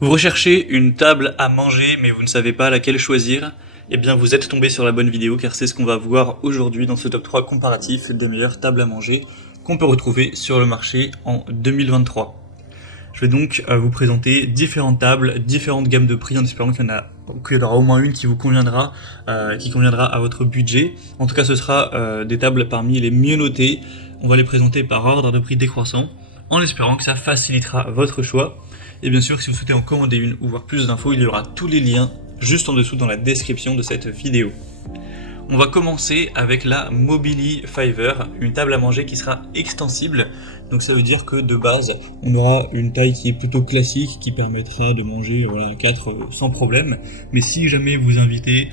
Vous recherchez une table à manger mais vous ne savez pas laquelle choisir? Eh bien vous êtes tombé sur la bonne vidéo car c'est ce qu'on va voir aujourd'hui dans ce top 3 comparatif des meilleures tables à manger qu'on peut retrouver sur le marché en 2023. Je vais donc vous présenter différentes tables, différentes gammes de prix en espérant qu'il y aura au moins une qui vous conviendra, qui conviendra à votre budget. En tout cas ce sera des tables parmi les mieux notées. On va les présenter par ordre de prix décroissant en espérant que ça facilitera votre choix. Et bien sûr, si vous souhaitez en commander une ou voir plus d'infos, il y aura tous les liens juste en dessous dans la description de cette vidéo. On va commencer avec la Mobily Fiver, une table à manger qui sera extensible. Donc ça veut dire que de base, on aura une taille qui est plutôt classique, qui permettra de manger 4 sans problème. Mais si jamais vous invitez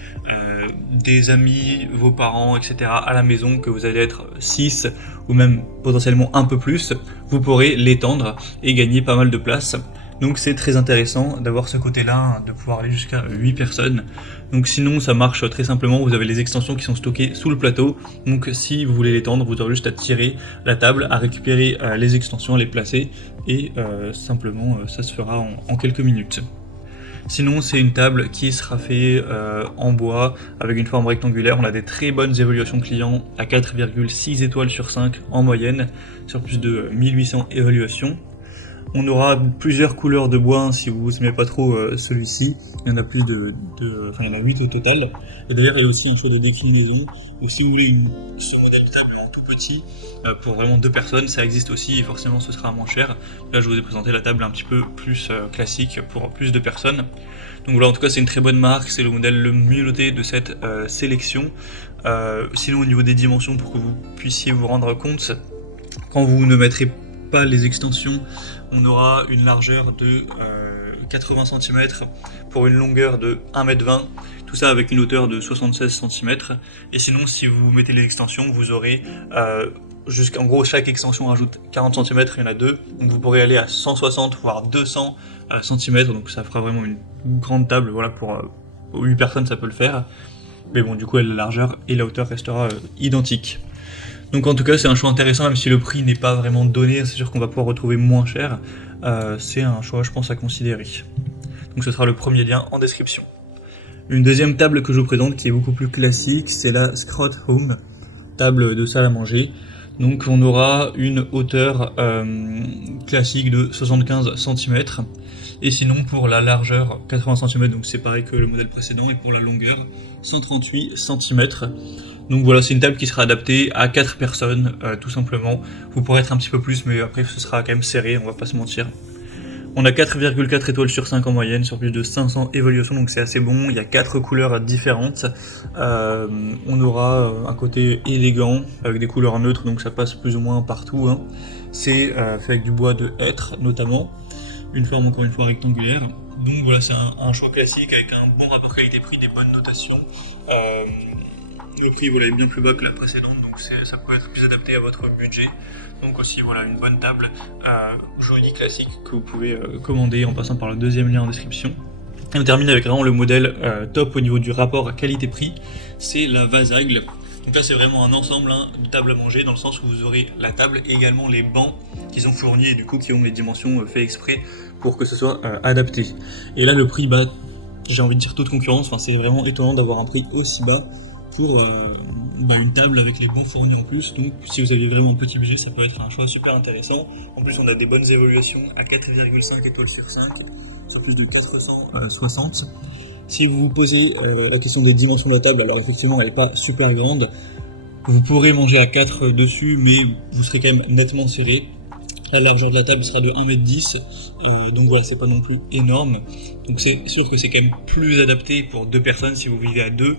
des amis, vos parents, etc. à la maison, que vous allez être 6 ou même potentiellement un peu plus, vous pourrez l'étendre et gagner pas mal de place. Donc c'est très intéressant d'avoir ce côté-là, de pouvoir aller jusqu'à 8 personnes. Donc sinon ça marche très simplement, vous avez les extensions qui sont stockées sous le plateau. Donc si vous voulez l'étendre, vous aurez juste à tirer la table, à récupérer les extensions, à les placer et simplement ça se fera en quelques minutes. Sinon c'est une table qui sera faite en bois avec une forme rectangulaire. On a des très bonnes évaluations clients à 4,6 étoiles sur 5 en moyenne sur plus de 1800 évaluations. On aura plusieurs couleurs de bois, si vous n'aimez pas trop celui-ci. Il y en a plus enfin il y en a 8 au total. Et d'ailleurs il y a aussi un choix de déclinaison. Donc si vous voulez ce modèle de table en tout petit, pour vraiment 2 personnes, ça existe aussi et forcément ce sera moins cher. Là je vous ai présenté la table un petit peu plus classique pour plus de personnes. Donc voilà, en tout cas c'est une très bonne marque, c'est le modèle le mieux noté de cette sélection. Sinon au niveau des dimensions, pour que vous puissiez vous rendre compte, quand vous ne mettrez pas les extensions, on aura une largeur de 80 cm pour une longueur de 1,20 m, tout ça avec une hauteur de 76 cm. Et sinon si vous mettez les extensions, vous aurez en gros chaque extension rajoute 40 cm, il y en a 2, donc vous pourrez aller à 160 voire 200 cm, donc ça fera vraiment une grande table. Voilà, pour 8 personnes ça peut le faire, mais bon du coup la largeur et la hauteur restera identique. Donc en tout cas c'est un choix intéressant, même si le prix n'est pas vraiment donné, c'est sûr qu'on va pouvoir retrouver moins cher. C'est un choix je pense à considérer. Donc ce sera le premier lien en description. Une deuxième table que je vous présente qui est beaucoup plus classique, c'est la Scrot Home, table de salle à manger. Donc on aura une hauteur classique de 75 cm. Et sinon pour la largeur 80 cm, donc c'est pareil que le modèle précédent, et pour la longueur 138 cm. Donc voilà, c'est une table qui sera adaptée à 4 personnes, tout simplement. Vous pourrez être un petit peu plus, mais après ce sera quand même serré, on va pas se mentir. On a 4,4 étoiles sur 5 en moyenne, sur plus de 500 évaluations, donc c'est assez bon. Il y a 4 couleurs différentes. On aura un côté élégant, avec des couleurs neutres, donc ça passe plus ou moins partout, hein. C'est fait avec du bois de hêtre, notamment. Une forme encore une fois rectangulaire. Donc voilà, c'est un choix classique avec un bon rapport qualité-prix, des bonnes notations. Le prix voilà, est bien plus bas que la précédente, donc ça peut être plus adapté à votre budget. Donc aussi voilà, une bonne table jolie, classique, que vous pouvez commander en passant par le deuxième lien en description. Et on termine avec vraiment le modèle top au niveau du rapport qualité-prix, c'est la Vasagle. Donc là c'est vraiment un ensemble de tables à manger, dans le sens où vous aurez la table et également les bancs qui sont fournis et du coup qui ont les dimensions fait exprès pour que ce soit adapté. Et là le prix, j'ai envie de dire toute concurrence, enfin c'est vraiment étonnant d'avoir un prix aussi bas pour une table avec les bons fournis en plus. Donc si vous avez vraiment un petit budget, ça peut être un choix super intéressant. En plus on a des bonnes évaluations à 4,5 étoiles sur 5 sur plus de 460. Si vous vous posez la question des dimensions de la table, alors effectivement elle n'est pas super grande, vous pourrez manger à 4 dessus, mais vous serez quand même nettement serré. La largeur de la table sera de 1,10 m, donc voilà, c'est pas non plus énorme. Donc c'est sûr que c'est quand même plus adapté pour 2 personnes si vous vivez à 2.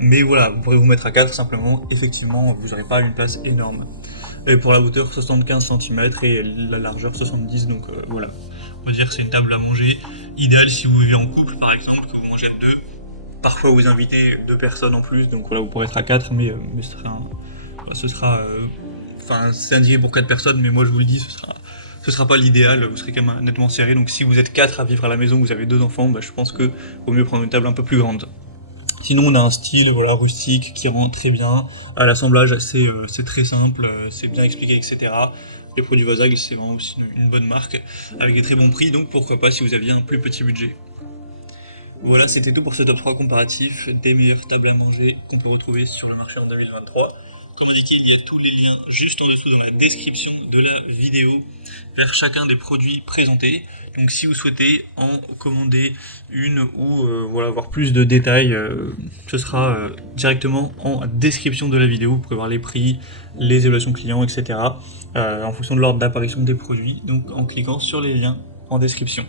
Mais voilà, vous pourrez vous mettre à 4 simplement, effectivement, vous n'aurez pas une place énorme. Et pour la hauteur, 75 cm et la largeur 70, donc voilà. On va dire que c'est une table à manger idéale si vous vivez en couple par exemple, que vous mangez à 2. Parfois vous invitez 2 personnes en plus, donc voilà, vous pourrez être à 4, mais ce sera c'est indiqué pour 4 personnes, mais moi je vous le dis, ce sera pas l'idéal, vous serez quand même nettement serré. Donc si vous êtes 4 à vivre à la maison, vous avez 2 enfants, je pense que vaut mieux prendre une table un peu plus grande. Sinon on a un style rustique qui rend très bien, l'assemblage c'est très simple, c'est bien expliqué, etc. Les produits Vazag, c'est vraiment aussi une bonne marque avec des très bons prix, donc pourquoi pas si vous aviez un plus petit budget. Voilà, c'était tout pour ce top 3 comparatif des meilleures tables à manger qu'on peut retrouver sur le marché en 2023. Comme indiqué, il y a tous les liens juste en dessous dans la description de la vidéo vers chacun des produits présentés. Donc si vous souhaitez en commander une ou voilà, avoir plus de détails, ce sera directement en description de la vidéo. Vous pouvez voir les prix, les évaluations clients, etc. En fonction de l'ordre d'apparition des produits, donc en cliquant sur les liens en description.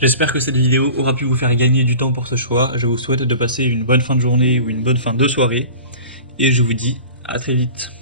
J'espère que cette vidéo aura pu vous faire gagner du temps pour ce choix. Je vous souhaite de passer une bonne fin de journée ou une bonne fin de soirée. Et je vous dis à très vite.